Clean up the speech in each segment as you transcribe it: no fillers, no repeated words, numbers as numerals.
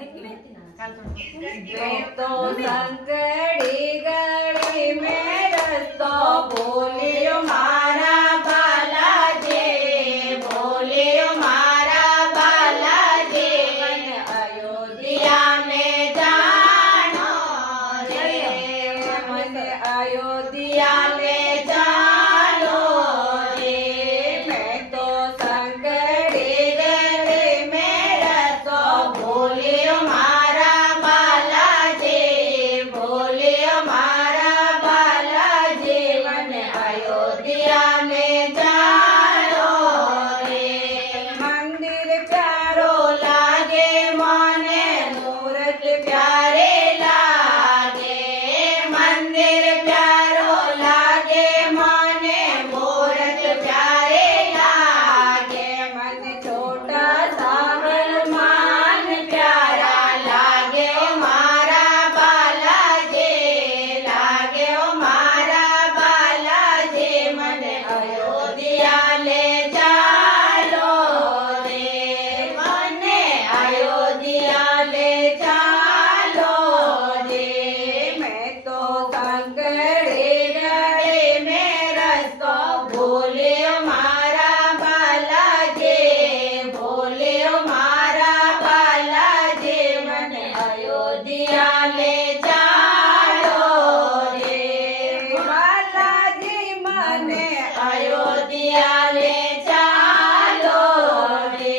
मैं तो संकड़ी गली में रस्तो बोलियो मारा बालाजी, बोलियो मारा बालाजी, मन अयोध्या में जानो रे, मन अयोध्या में जानो रे। मैं तो संकड़ी गली में रस्तो बोलियो मारा बालाजी, बोलियो मारा बालाजी, मन अयोध्या में जानो रे। मंदिर प्यारो लागे माने मूरत प्यारे लागे, मंदिर प्यारो लागे माने मूरत प्यारे लागे। मन छोटा सा हनुमान प्यारा लागे ओ मारा बालाजी, लागे ओ मारा बालाजी, मन अयोध्या ले चालो रे, मन अयोध्या ले चालो रे। मैं तो संकड़ी गली में रस्तो बोलियो मारा बालाजी, बोलियो मारा बालाजी, मन अयोध्या ले चालो रे। बालाजी मने अयोध्या ले चालो रे।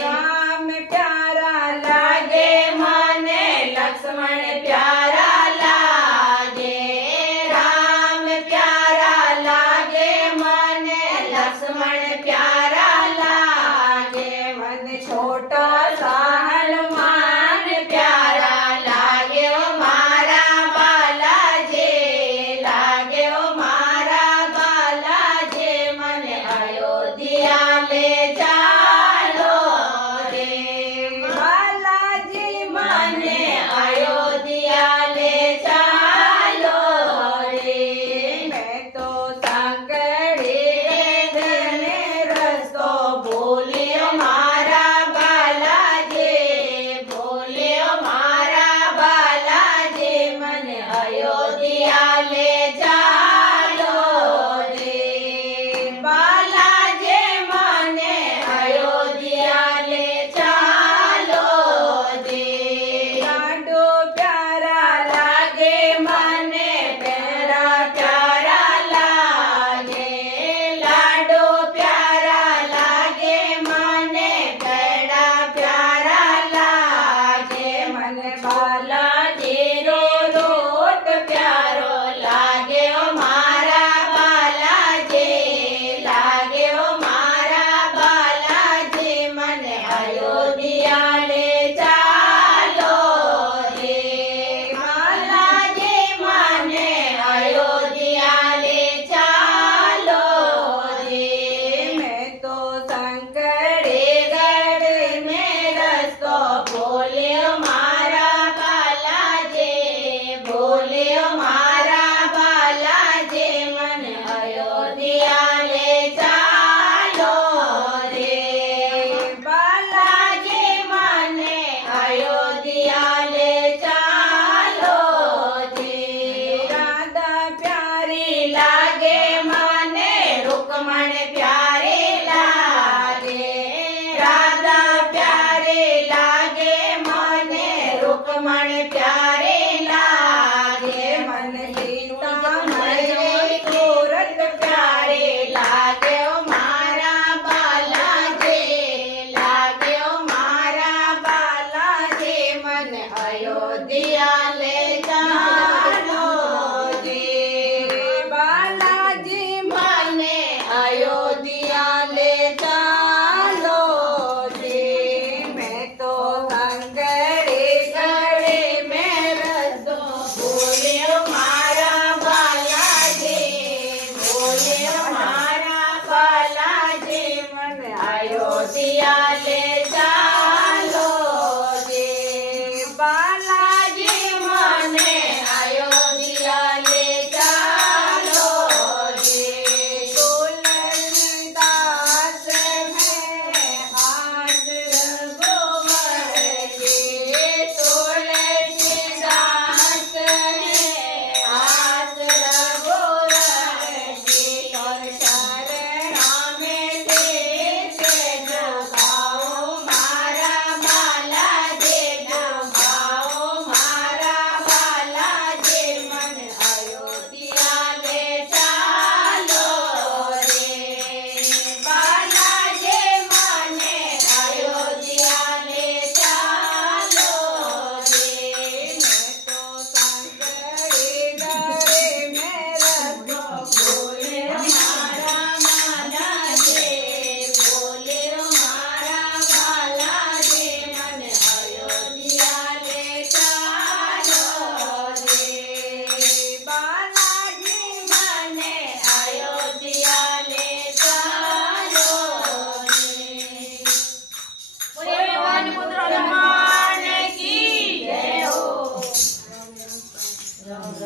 राम प्यारा लागे मने लक्ष्मण प्यारा लागे, राम प्यारा लागे मने लक्ष्मण प्यारा लागे। मन छोटा सा हनुमान प्यारा लागे ओ मारा बालाजी, लागे ओ मारा बालाजी, मन अयोध्या ले चालो रे। बालाजी मने अयोध्या ले चालो रे। मैं तो संकड़ी गली में रस्तो बोलियो मारा बालाजी, बोलियो मारा बालाजी, मन अयोध्या ले चालो रे। बालाजी मने अयोध्या ले चालो रे। लाडो प्यारा लागे मने प्यारा प्यारा लागे, लाडो प्यारा लागे मने प्यारा प्यारा लागे। मन बालाजी रो रोट प्यारो लागे ओ मारा बालाजी, लागे ओ मारा बालाजी, मन अयोध्या ले चालो रे। बालाजी मने अयोध्या ले चालो रे। मैं तो संकड़ी गली में रस्तो बोलियो मारा बालाजी, बोलियो मारा बालाजी, मन अयोध्या ले चालो रे। बालाजी मने अयोध्या ले चालो रे। राधा प्यारी लागे मने रुक्मण प्यारे लागे, राधा प्यारे लागे मने रुक्मण